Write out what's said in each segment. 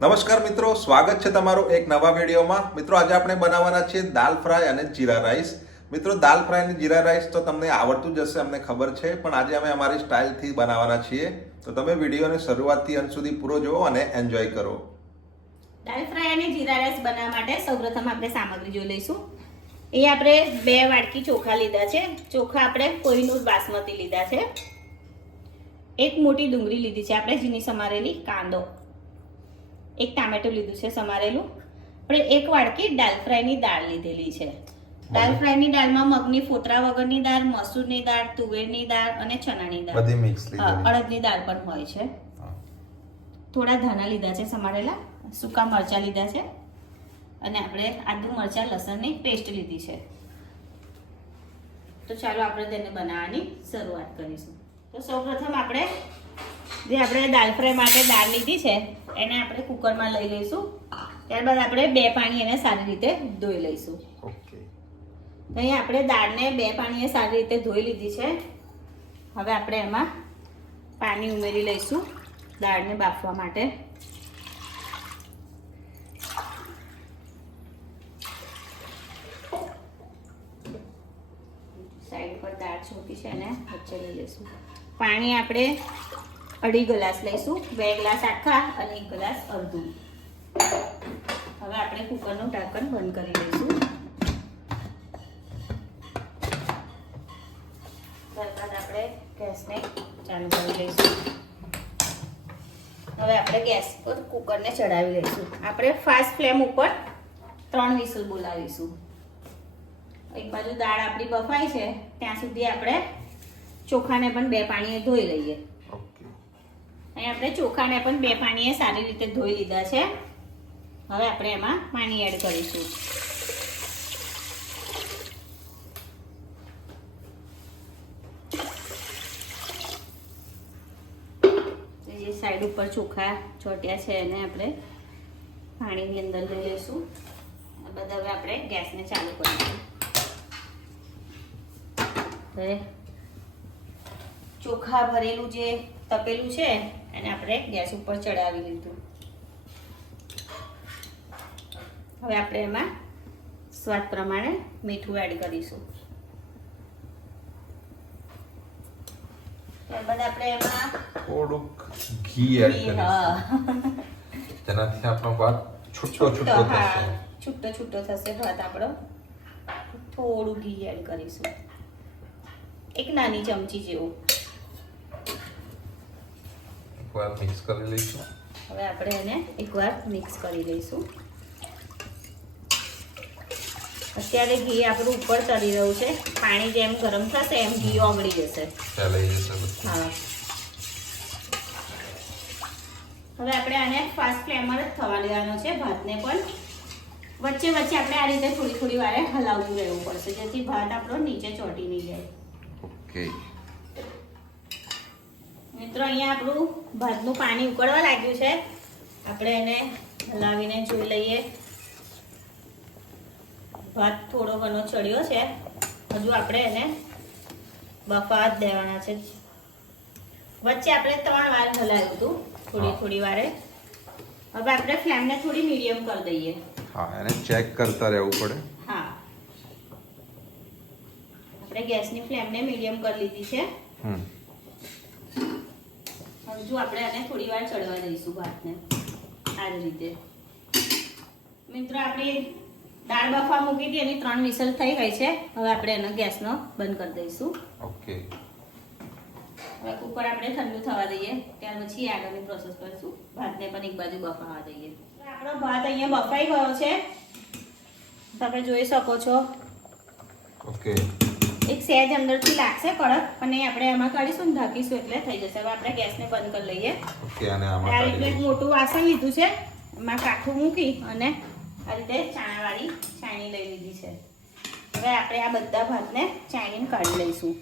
નમસ્કાર મિત્રો, સ્વાગત છે તમારું એક નવા વિડીયોમાં. મિત્રો આજે આપણે બનાવવાના છીએ દાલ ફ્રાય અને જીરા રાઈસ. મિત્રો દાલ ફ્રાય અને જીરા રાઈસ તો તમને આવડતું જ હશે, અમને ખબર છે, પણ આજે અમે અમારી સ્ટાઇલથી બનાવવાના છીએ. તો તમે વિડીયોને શરૂઆતથી અંત સુધી પૂરો જુઓ અને એન્જોય કરો. દાલ ફ્રાય અને જીરા રાઈસ બનાવવા માટે સૌપ્રથમ આપણે સામગ્રી જોઈ લઈશું. એ આપણે 2 વાટકી ચોખા લીધા છે. ચોખા આપણે કોહિનૂર બાસમતી લીધા છે. એક મોટી ડુંગળી લીધી છે આપણે ઝીણી સમારેલી, કાંદો, એક ટામેટું લીધું છે સમારેલું. આપણે 1 વાટકી દાલ ફ્રાયની દાળ લીધેલી છે. દાલ ફ્રાયની દાળમાં મગની ફોતરા વગરની દાળ, મસૂરની દાળ, તુવેરની દાળ અને ચણાની દાળ, બધી મિક્સ લીધી. અડદની દાળ પણ હોય છે. થોડા ધાણા લીધા છે સમારેલા, સૂકા મરચાં લીધા છે અને આપણે આદુ મરચાં લસણની પેસ્ટ લીધી છે. તો ચાલો આપણે તેને બનાવવાની શરૂઆત કરીશું. તો સૌપ્રથમ આપણે દાલ ફ્રાય માટે દાળ લીધી છે એને આપણે કુકરમાં લઈ લઈશું. ત્યારબાદ આપણે 2 પાણી એને સારી રીતે ધોઈ લઈશું. ઓકે. તો અહીંયા આપણે દાળને 2 પાણીએ સારી રીતે ધોઈ લીધી છે. હવે આપણે એમાં પાણી ઉમેરી લઈશું દાળને બાફવા માટે. સાઈડ પર દાળ છોટી છે એને વચ્ચે લઈ લઈશું. પાણી આપણે 2.5 ગ્લાસ લઈશું, 2 ગ્લાસ આખા અને 1 ગ્લાસ અડધું. હવે આપણે કુકરનું ઢાંકણ બંધ કરી લઈશું. ત્યારબાદ આપણે ગેસને ચાલુ કરી લઈશું. હવે આપણે ગેસ પર કુકરને ચડાવી લઈશું. આપણે ફાસ્ટ ફ્લેમ ઉપર 3 વિસલ બોલાવીશું. એક બાજુ દાળ આપણી બફાઈ છે ત્યાં સુધી આપણે ચોખાને પણ 2 પાણીએ ધોઈ લઈએ. અહીં આપણે ચોખાને પણ 2 પાણીએ સારી રીતે ધોઈ લીધા છે. હવે આપણે એમાં પાણી એડ કરીશું. જે સાઈડ ઉપર ચોખા ચોટ્યા છે એને આપણે પાણીની અંદર લઈ લઈશું. બધા હવે આપણે ગેસને ચાલુ કરીશું. ચોખા ભરેલું જે તપેલું છે એને આપણે ગેસ ઉપર ચડાવી લીધું. હવે આપણે એમાં સ્વાદ પ્રમાણે મીઠું એડ કરીશું. ત્યારબાદ આપણે એમાં થોડુંક ઘી એડ કરીશું. તેનાથી આપણો ભાત છૂટો છૂટો થશે. છૂટો છૂટો થશે ભાત આપણો. થોડું ઘી એડ કરીશું, 1 નાની ચમચી જેવું. એકવાર મિક્સ કરી લઈશું. હવે આપણે એને એકવાર મિક્સ કરી લઈશું. અત્યારે ઘી આપણું ઉપર તળી રહ્યું છે. પાણી જેમ ગરમ થશે એમ ઘી ઓગળી જશે. ચાલી જશે બધું. હા. હવે આપણે આને ફાસ્ટ ફ્લેમ પર જ થવા દેવાનો છે. ભાતને પણ વચ્ચે વચ્ચે આપણે આ રીતે થોડી થોડી વારે હલાવતું રહેવું પડશે જેથી ભાત આપણો નીચે ચોંટી નહીં જાય. ઓકે. મિત્રો અહીંયા આપણું ભાતનું પાણી ઉકળવા લાગ્યું છે. આપણે એને હલાવીને જોઈ લઈએ. ભાત થોડો ઘણો ચડ્યો છે. હજુ આપણે એને બફાવા જ દેવાના છે. વચ્ચે આપણે 3 વાર હલાવ્યું હતું થોડી વારે. હવે આપણે ફ્લેમને થોડી મીડિયમ કરી દઈએ. હા, એને ચેક કરતા રહેવું પડે. હા, આપણે ગેસની ફ્લેમને મીડિયમ કરી લીધી છે. હજુ આપણે આને થોડી વાર ચડવા દઈશું ભાતને આ રીતે. મિત્રો આપણે દાળ બફવા મૂકી હતી એની 3 વિસલ થઈ ગઈ છે. હવે આપણે એનો ગેસનો બંધ કરી દઈશું. ઓકે. હવે કુકર આપણે ઠંડુ થવા દઈએ, ત્યાર પછી આગળની પ્રોસેસ કરીશું. ભાતને પણ એક બાજુ બફાવા દઈએ. આપણો ભાત અહીંયા બફાઈ ગયો છે, તમે જોઈ શકો છો. ઓકે. એક સહેજ અંદરથી લાગશે કડક, પણ એ આપણે એમાં કાઢીશું ને ઢાંકીશું એટલે થઈ જશે. હવે આપણે ગેસને બંધ કરી લઈએ. ઓકે. અને આમાં આ રીતે એક મોટું વાસણ લીધું છે, એમાં કાઠું મૂકી અને આ રીતે ચાણાવાળી ચાણી લઈ લીધી છે. હવે આપણે આ બધા ભાતને ચાણીને કાઢી લઈશું.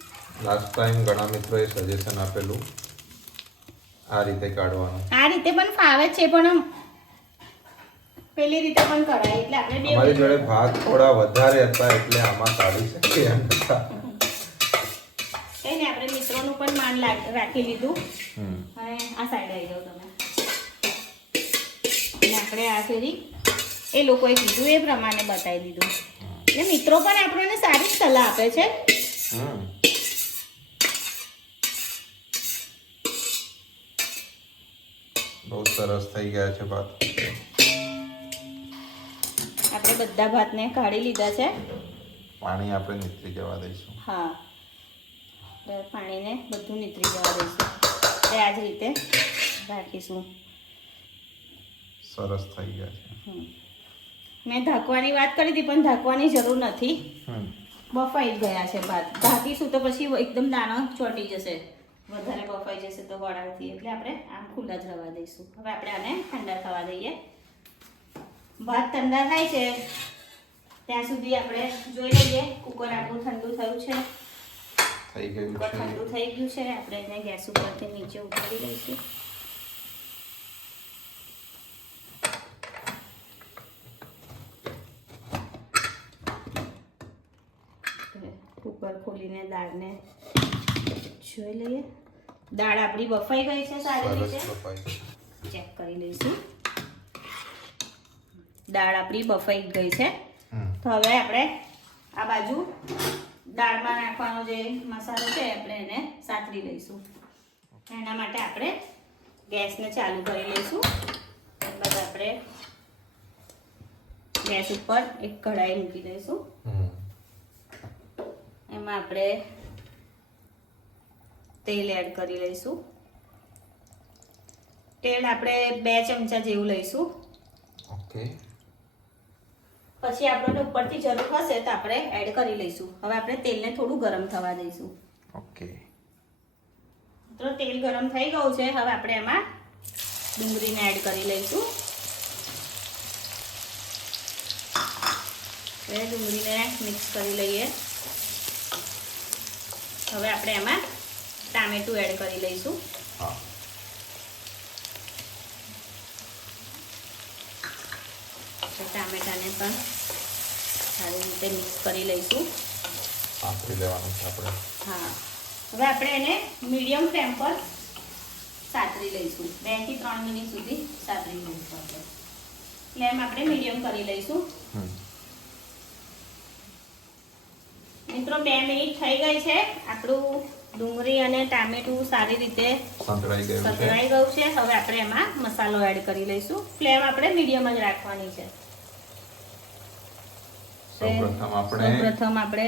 લાસ્ટ ટાઈમ ઘણા મિત્રોએ સજેશન આપેલું આ રીતે કાઢવાનું. આ રીતે પણ ફાવે છે, પણ પેલી રીતે પણ કરાય એટલે આપણે બે અમારી જોડે ભાત થોડા વધારે હતા એટલે આમાં કાઢી શકીએ એમ હતા. કઈ ને આપણે મિત્રોનું પણ માન રાખી લીધું. અને આ સાઈડ આવી જાવ તમે. અને આપણે આ ફેરી એ લોકોએ કીધું એ પ્રમાણે બતાવી દીધું. એટલે મિત્રો પણ આપણને સારી જ સલાહ આપે છે. બહુ સરસ થઈ ગયા છે ભાત. આપણે બધા ભાતને કાઢી લીધા છે. પાણી આપણે નીતરી જવા દઈશું. હા, પાણીને બધું નીતરી જવા દઈશું. એ આ જ રીતે રાખીશું. સરસ થઈ ગયા છે. મેં ઢાંકવાની વાત કરી હતી, પણ ઢાંકવાની જરૂર નથી. બફાઈ ગયા છે ભાત. ઢાંકીશું તો પછી એકદમ દાણો ચોંટી જશે, વધારે બફાઈ જશે તો વળાવથી. એટલે આપણે આમ ખુલ્લા જ રવા દઈશું. હવે આપણે આને ઠંડા થવા દઈએ. ભાત ઠંડા થાય છે ત્યાં સુધી આપણે જોઈ લઈએ. કુકર આપણું ઠંડુ થયું છે, થઈ ગયું છે. ઠંડુ થઈ ગયું છે. આપણે એને ગેસ ઉપરથી નીચે ઉતારી લઈશું. કુકર ખોલીને દાળને જોઈ લઈએ. દાળ આપણી બફાઈ ગઈ છે સારી રીતે. ચેક કરી લઈશું. દાળ આપણી બફાઈ ગઈ છે. તો હવે આપણે આ બાજુ દાળમાં નાખવાનો જે મસાલો છે આપણે એને સાતરી લઈશું. એના માટે આપણે ગેસને ચાલુ કરી લઈશું. ત્યારબાદ આપણે ગેસ ઉપર એક કઢાઈ મૂકી દઈશું. એમાં આપણે તેલ એડ કરી લઈશું. તેલ આપણે 2 ચમચા જેવું લઈશું. ઓકે. પછી આપણને ઉપરથી જરૂર હશે તો આપણે એડ કરી લઈશું. હવે આપણે તેલને થોડું ગરમ થવા દઈશું. ઓકે. તો તેલ ગરમ થઈ ગયું છે. હવે આપણે એમાં ડુંગળીને એડ કરી લઈશું. હવે ડુંગળીને મિક્સ કરી લઈએ. હવે આપણે એમાં ટામેટું એડ કરી લઈશું. ટામેટાને પણ સારી રીતે મિક્સ કરી લઈશું. સાતરી લેવાનું છે આપણે. હા, હવે આપણે એને મીડિયમ ફ્લેમ પર સાતરી લઈશું. 2 થી 3 મિનિટ સુધી સાતરી લઈશું. આપણે ફ્લેમ આપણે મીડિયમ કરી લઈશું. મિત્રો 2 મિનિટ થઈ ગઈ છે. આપણું ડુંગળી અને ટામેટું સારી રીતે સંતળાઈ ગયું છે. હવે આપણે એમાં મસાલો એડ કરી લઈશું. ફ્લેમ આપણે મીડિયમ જ રાખવાની છે. સૌપ્રથમ આપણે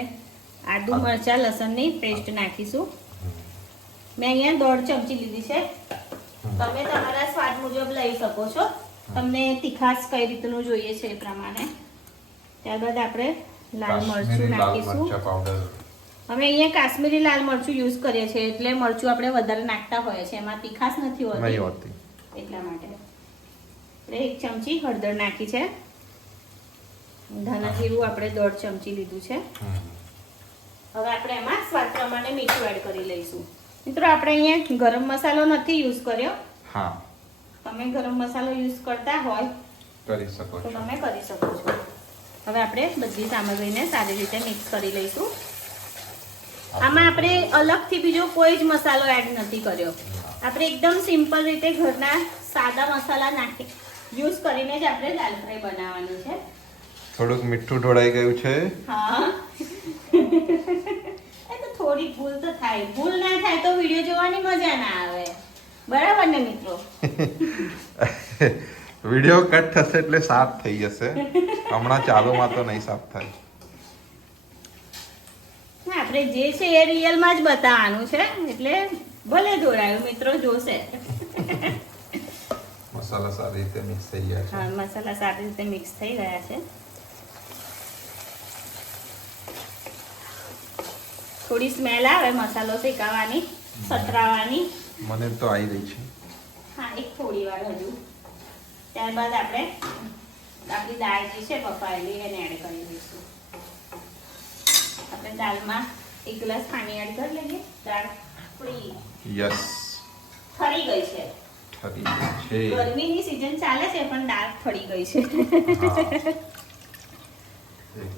આદુ મરચા લસણની પેસ્ટ નાખીશું. મેં અહીંયા 1.5 ચમચી લીધી છે. તમે તમારા સ્વાદ મુજબ લઈ શકો છો. તમને તીખાશ કઈ રીતનું જોઈએ છે એ પ્રમાણે. ત્યારબાદ આપણે લાલ મરચું નાખીશું. અમે અહીંયા કાશ્મીરી લાલ મરચું યુઝ કરીએ છીએ, એટલે મરચું આપણે વધારે નાખતા હોઈએ છીએ. એમાં તીખાશ નથી હોતી, એટલા માટે. આપણે 1 ચમચી હળદર નાખી છે. ધાણા જીરું આપણે 1.5 ચમચી લીધું છે. હવે આપણે એમાં સ્વાદ પ્રમાણે મીઠું એડ કરી લઈશું. મિત્રો આપણે અહીંયા ગરમ મસાલો નથી યુઝ કર્યો. હા, તમે ગરમ મસાલો યુઝ કરતા હોય કરી શકો તો છો. તમે કરી શકો છો. હવે આપણે બધી સામગ્રીને સારી રીતે મિક્સ કરી લઈશું. આમાં આપણે અલગથી બીજો કોઈ જ મસાલો એડ નથી કર્યો. આપણે એકદમ સિમ્પલ રીતે ઘરના સાદા મસાલા નાખી યુઝ કરીને જ આપણે દાલ ફ્રાય બનાવવાની છે. થોડુંક મીઠું ઢોળાઈ ગયું છે. હા, એ તો થોડી ભૂલ તો થાય. ભૂલ ના થાય તો વિડીયો જોવાની મજા ના આવે. બરાબર ને મિત્રો? વિડીયો કટ થશે એટલે સાફ થઈ જશે. હમણાં ચાલુમાં તો નહીં સાફ થાય. આપણે જે છે એ રિયલમાં જ બતાવવાનું છે. એટલે ભલે જોડાયો મિત્રો જોશે. મસાલા સારી રીતે મિક્સ થઈ ગયા છે. હા, મસાલા સારી રીતે મિક્સ થઈ ગયા છે. થોડી સ્મેલ આવે મસાલો શેકાવાની, સતરાવાની. મને તો આવી રહી છે. હા, એક થોડી વાર હજુ. ત્યારબાદ આપણે આપણી દાળ જે છે બફાયેલી એને એડ કરી દઈશું. આપણે દાળમાં 1 ગ્લાસ પાણી એડ કરી લઈએ. દાળ થોડી યસ, ઠરી ગઈ છે. ગરમીની સીઝન ચાલે છે પણ દાળ ઠરી ગઈ છે.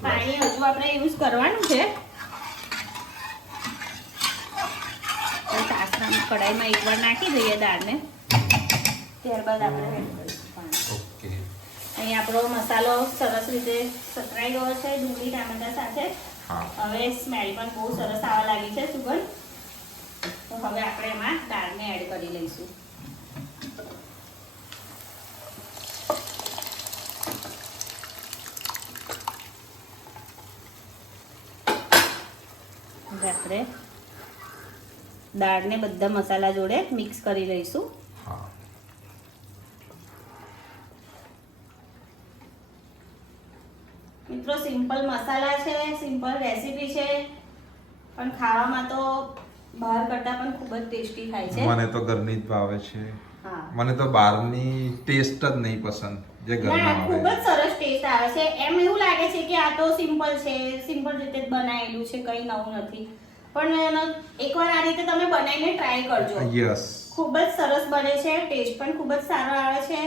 પાણી હજુ આપણે યુઝ કરવાનું છે. કઢાઈમાં એકવાર નાખી દઈએ દાળને, ત્યારબાદ આપણે એડ કરીશું પાણી. ઓકે. અહીં આપણો મસાલો સરસ રીતે સતરાઈ ગયો છે ડુંગળી ટામેટા સાથે. હા. હવે સ્મેલ પણ બહુ સરસ આવવા લાગી છે સુગંધ. તો હવે આપણે એમાં દાળને એડ કરી લઈશું. હવે આપણે દાળને બધા મસાલા જોડે મિક્સ કરી લઈશું. હા. મિત્રો સિમ્પલ મસાલા છે, સિમ્પલ રેસીપી છે, પણ ખાવામાં તો બહાર કરતા પણ ખૂબ જ ટેસ્ટી થાય છે. મને તો ઘરની જ ભાવે છે. હા. મને તો બહારની ટેસ્ટ જ નહીં પસંદ, જે ના, ઘરમાં ખૂબ આવે. જ સરસ ટેસ્ટ આવે છે. એમ એવું લાગે છે કે આ તો સિમ્પલ છે, સિમ્પલ રીતે જ બનાવેલું છે, કંઈ નવું નથી. પણ એકવાર આ રીતે તમે બનાવીને ટ્રાય કરજો. યસ. ખૂબ જ સરસ બને છે, ટેસ્ટ પણ ખૂબ જ સારો આવે છે.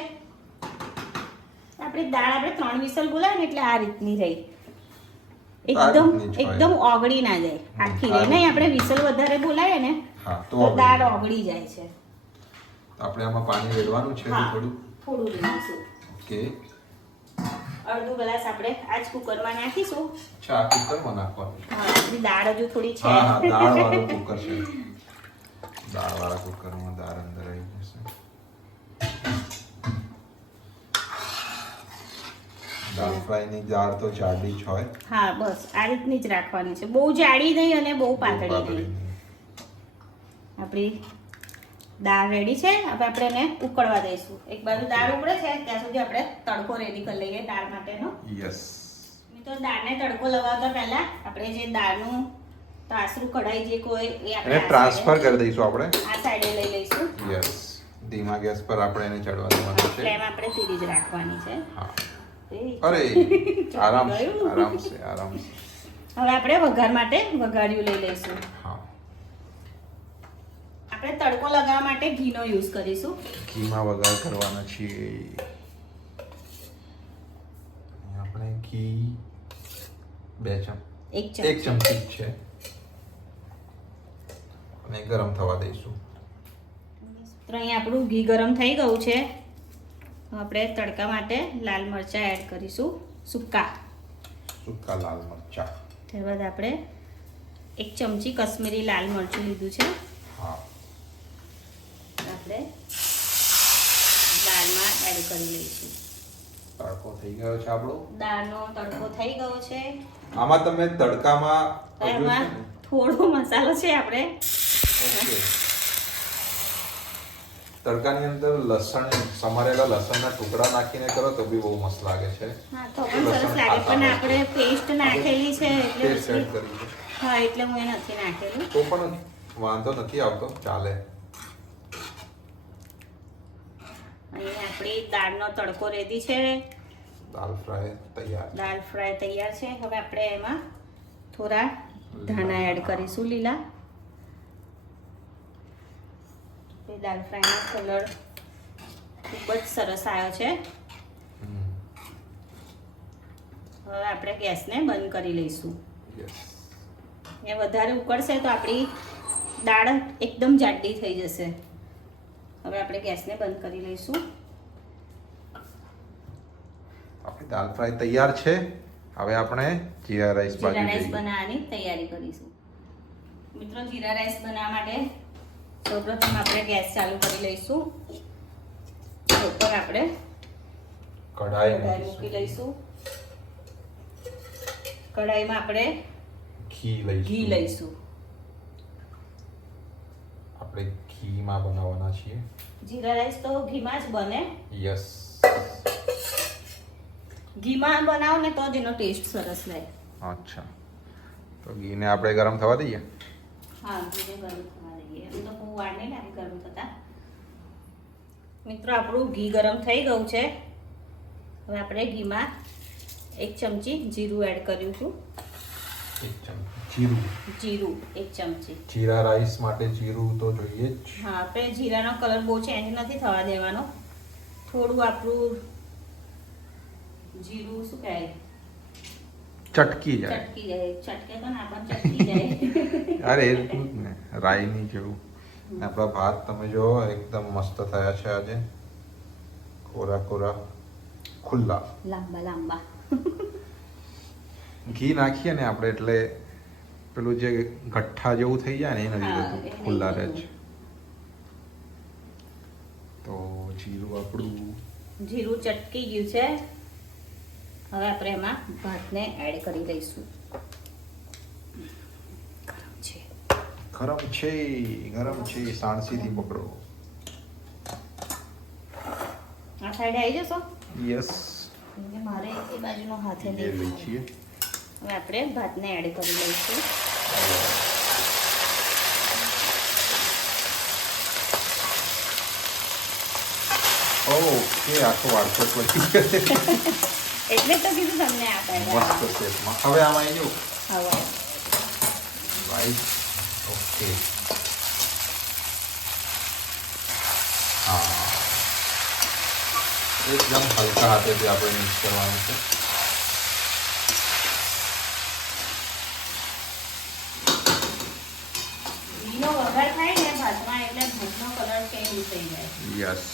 આપણી દાળ આપણે 3 વિસલ બોલાય ને એટલે આ રીતની રહી. એકદમ એકદમ ઓગળી ના જાય આખી રહી. નહીં આપણે વિસલ વધારે બોલાય ને હા, તો દાળ ઓગળી જાય છે. આપણે આમાં પાણી રેડવાનું છે હા, થોડું. થોડું લઈશું. ઓકે. અડધો ગ્લાસ આપણે આજ કુકરમાં નાખીશું. ચા કુકરમાં નાખવાનું છે. હા, આપણી દાળ હજુ થોડી છે. હા, દાળ વાળું કુકર છે. દાળ વાળા કુકરમાં દાળ અંદર આવી જશે. દાળ ફ્રાયની દાળ તો જાડી જ હોય. હા, બસ આ રીતની જ રાખવાની છે. બહુ જાડી નહીં અને બહુ પાતળી નહીં. આપણી દાળ રેડી છે. હવે આપણે એને ઉકળવા દઈશું. એક બાજુ દાળ ઉકળે છે ત્યાં સુધી આપણે તડકો રેડી કરી લઈએ દાળ માટેનો. યસ. તો દાળને તડકો લગાવતા પહેલા આપણે જે દાળનું તાસરું કઢાઈ જે કોઈ એ આપણે એને ટ્રાન્સફર કરી દઈશું આપણે. આ સાઈડે લઈ લઈશું. યસ. ધીમા ગેસ પર આપણે એને ચડવા દેવાનું છે. ફ્લેમ આપણે સીધી જ રાખવાની છે. હા. એ અરે આરામ છે, આરામ છે, આરામ છે. હવે આપણે વઘાર માટે વઘાર્યું લઈ લઈશું. હા. આપણે તડકો લગાવવા માટે ઘીનો યુઝ કરીશું. ઘીમાં વઘાર કરવાના છીએ. આપણે ઘી 1 ચમચી જ છે અને ગરમ થવા દઈશું. તો અહીંયા આપણું ઘી ગરમ થઈ ગયું છે. આપણે તડકા માટે લાલ મરચાં એડ કરીશું, સૂકા લાલ મરચા. ત્યારબાદ આપણે 1 ચમચી કશ્મીરી લાલ મરચું લીધું છે. હા. આપણે દાળમાં એડ કરી લઈશું. તડકો થઈ ગયો છે આપણો. દાળનો તડકો થઈ ગયો છે. આમાં તમે તડકામાં એમાં થોડો મસાલો છે આપણે. ઓકે. તડકાની અંદર લસણ, સમારેલા લસણના ટુકડા નાખીને કરો તો બી બહુ મસ્ત લાગે છે. હા, તો પણ સરસ લાગે, પણ આપણે પેસ્ટ નાખેલી છે પેસ્ટ એડ એટલે કરી છે. હા, એટલે હું એ નથી નાખેલું. તો પણ વાંધો નથી આવતો, ચાલે. અહીં આપણી દાળનો તડકો રેડી છે. દાલ ફ્રાય તૈયાર. દાળ ફ્રાય તૈયાર છે. હવે આપણે એમાં થોડા ધાણા એડ કરીશું લીલા. એ દાળ ફ્રાયનો કલર ખૂબ જ સરસ આવ્યો છે. હવે આપણે ગેસને બંધ કરી લઈશું. એ વધારે ઉકળશે તો આપણી દાળ એકદમ જાડી થઈ જશે. હવે આપણે ગેસને બંધ કરી લઈશું. આપણી દાલ ફ્રાય તૈયાર છે. હવે આપણે જીરા રાઈસ જીરા રાઈસ બનાવવાની તૈયારી કરીશું. મિત્રો, જીરા રાઈસ બનાવવા માટે સૌપ્રથમ આપણે ગેસ ચાલુ કરી લઈશું. ઉપર આપણે કઢાઈ મૂકી લઈશું. કઢાઈમાં આપણે ઘી લઈશું. આપણે ઘીમાં બનાવવાના છીએ. જીરા રાઈસ તો ઘીમાં જ બને. યસ. ઘીમાં બનાવો ને તો જ એનો ટેસ્ટ સરસ રહે. અચ્છા, તો ઘીને આપણે ગરમ થવા દઈએ. હા, ઘીને ગરમ થવા દઈએ. એમ તો બહુ વાર નહીં લાગે ગરમ થતા. મિત્રો, આપણું ઘી ગરમ થઈ ગયું છે. હવે આપણે ઘીમાં 1 ચમચી જીરું એડ કર્યું છું. 1 ચમચી જીરું 1 ચમચી. જીરા રાઈસ માટે જીરું તો જોઈએ જ. હા, આપણે જીરાનો કલર બહુ ચેન્જ નથી થવા દેવાનો. થોડું આપણું જીરું શું કહેવાય, ચટકી જાય. ચટકી જાય. ચટકે તો ના પણ ચટકી જાય. અરે એટલું જ ને, રાઈની જેવું. આપણા ભાત તમે જો એકદમ મસ્ત થયા છે આજે. કોરા કોરા. ખુલ્લા લાંબા લાંબા. ઘી નાખીએ ને આપણે એટલે પેલું જે ગઠ્ઠા જેવું થઈ જાય ને એ નથી હા, થતું, એ નહીં ખુલ્લા રહે થતું. છે. તો જીરું આપણું જીરું ચટકી ગયું છે. હવે આપણે એમાં ભાતને એડ કરી દઈશું. ગરમ છે સાણસીથી પકડો. આ સાઈડ આવી જશો યસ, કેમ કે મારે એ બાજુનો હાથે એ નહીં લઈ છીએ. હવે આપણે ભાતને એડ કરી લઈશું. ઓકે, આખો વાળતો પછી એટલે તો કીધું તમને આ પાડ્યા. મસ્ત શેપમાં. હવે આમાં આવી જાઉં. હવે રાઈટ. ઓકે, હા, એકદમ હલકા હાથેથી આપણે મિક્સ કરવાનું છે. ઘીનો વઘાર થાય ને ભાતમાં એટલે ભાતનો કલર ચેન્જ થઈ જાય. યસ.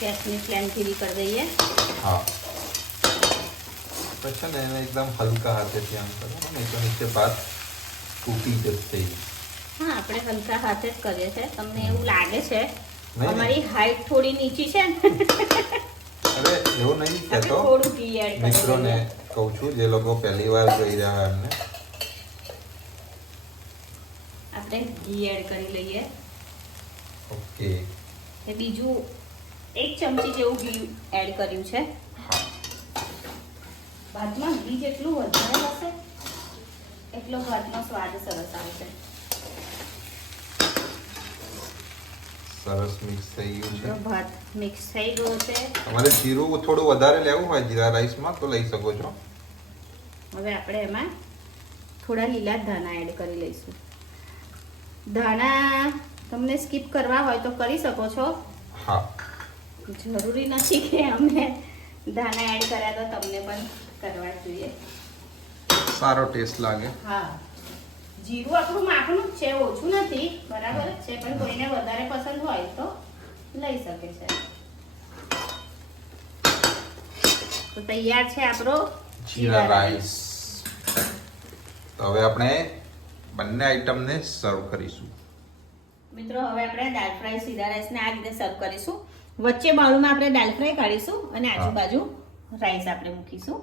ગેસની ફ્લેમ ધીરી કરી દઈએ. હા, પછી ને એને એકદમ હલકા હાથેથી આમ કરવાનું, નહીં તો નીચે ભાત તૂટી જશે. હા, આપણે હલકા હાથે જ કરીએ છીએ. તમને એવું લાગે છે નહીં. અમારી હાઈટ થોડી નીચી છે ને અરે એવું નહીં આપણે કહેતો, થોડું ઘી એડ કરી મિત્રોને દઈએ. કહું છું જે લોકો પહેલી વાર જોઈ રહ્યા એમને. આપણે ઘી એડ કરી લઈએ. ઓકે, એ બીજું 1 ચમચી જેવું ઘી એડ કર્યું છે. ભાતમાં ઘી જેટલું વધારે હશે એટલો ભાતનો સ્વાદ સરસ આવશે. સરસ મિક્સ થઈ ગયું તો છે. ભાત મિક્સ થઈ ગયો છે. તમારે જીરું થોડું વધારે લેવું હોય જીરા રાઈસમાં તો લઈ શકો છો. હવે આપણે એમાં થોડા લીલા ધાણા એડ કરી લઈશું. ધાણા તમને સ્કીપ કરવા હોય તો કરી શકો છો. હા, જરૂરી નથી કે અમે ધાણા એડ કર્યા તો તમને પણ કરવા જ જોઈએ. સારો ટેસ્ટ લાગે. હા, જીરું આપણું માપનું જ છે, ઓછું નથી, બરાબર જ છે, પણ કોઈને વધારે પસંદ હોય તો લઈ શકે છે. તો તૈયાર છે આપણો જીરા રાઈસ. તો હવે આપણે બંને આઈટમને સર્વ કરીશું. મિત્રો, હવે આપણે દાલ ફ્રાય જીરા રાઈસને આ રીતે સર્વ કરીશું. વચ્ચે બાઉલમાં આપણે દાલ ફ્રાય કાઢીશું અને આજુબાજુ રાઈસ આપણે મૂકીશું.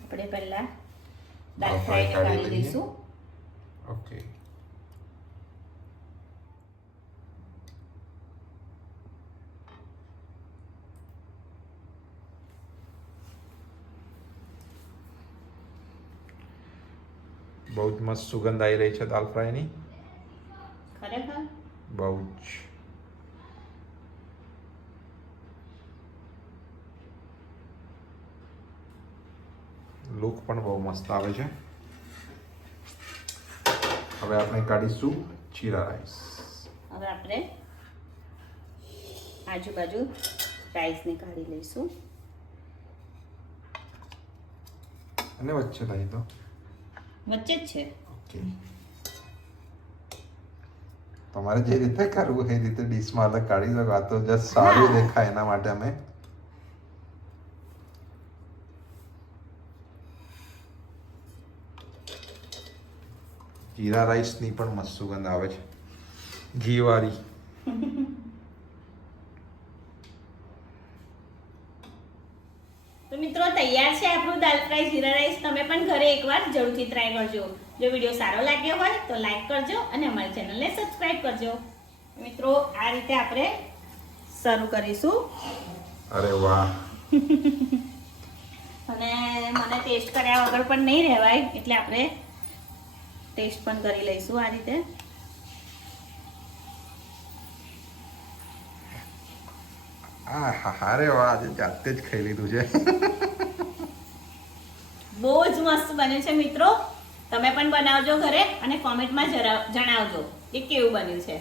આપણે પહેલા દાલ ફ્રાય કાઢી લઈશું. ઓકે, બહુ જ મસ્ત સુગંધ આવી રહી છે દાલ ફ્રાયની. ખરેખર બહુ જ. લુક પણ બહુ મસ્ત આવે છે. હવે આપણે કાઢીશું જીરા રાઈસ. હવે આપણે આજુબાજુ રાઈસને કાઢી લઈશું. અને વચ્ચે થઈ તો વચ્ચે જ છે. ઓકે, તમારે જે રીતે કરવું એ રીતે ડીશમાં અલગ કાઢી શકો. આ તો જસ્ટ સારું હા. દેખાય એના માટે અમે જીરા રાઈસની પણ મસ્ત સુગંધ આવે છે, ઘી વાળી. તો મિત્રો, તૈયાર છે આપણું દાલ ફ્રાય જીરા રાઈસ. તમે પણ ઘરે એકવાર જરૂરથી ટ્રાય કરજો. જો વિડીયો સારો લાગ્યો હોય તો લાઈક કરજો અને અમારી ચેનલને સબસ્ક્રાઇબ કરજો. મિત્રો, આ રીતે આપણે સર્વ કરીશું. અરે વાહ. અને મને ટેસ્ટ કર્યા વગર પણ નહીં રહેવાય, એટલે આપણે ટેસ્ટ પણ કરી લઈશું આ રીતે. હા રે વાહ, આજે જાતે જ ખાઈ લીધું છે. બહુ જ મસ્ત બન્યું છે મિત્રો. તમે પણ બનાવજો ઘરે અને કોમેન્ટમાં જણાવજો કે કેવું બન્યું છે.